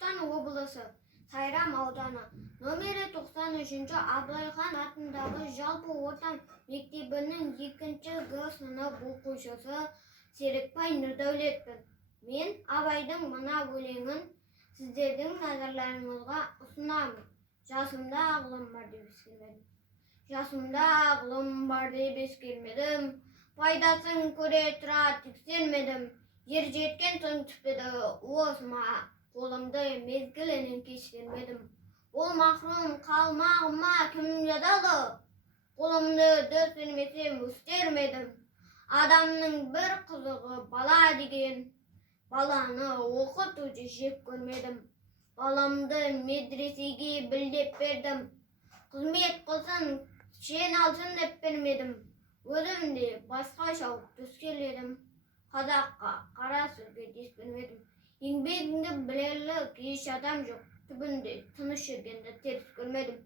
Түркістан облысы Сайрам ауданы номері 93 Абылайхан атындағы жалпы орта мектебінің 2-ші Г сынып оқушысы Серікбай Нұрдәулетпін. Мен Абайдың мына өлеңін сіздердің назарларыңызға ұсынамын. Жасымда ағылым бар деп ескермедім. Жасымда ағылым бар деп ескермедім. Пайдасын көре тұра тексермедім. Ер жеткен соң түспеді уысыма, қолымды мезгілінен кешірмедім. Ол махрум қалмағыма кім жадалы? Қолымды дұрыс бермесем өстермедім. Адамның бір қызығы бала деген, баланы оқытуды жек көрмедім. Баламды медресеге білдеп бердім. Қызмет қылсын, шен алсын деп бермедім. Өзім де басқа шауып төскеледім. Қазаққа қара сөзге дес бермедім. Еңбегіңді білерлік еш адам жоқ. Түбінде тыныш жүргенді теріс көрмедім.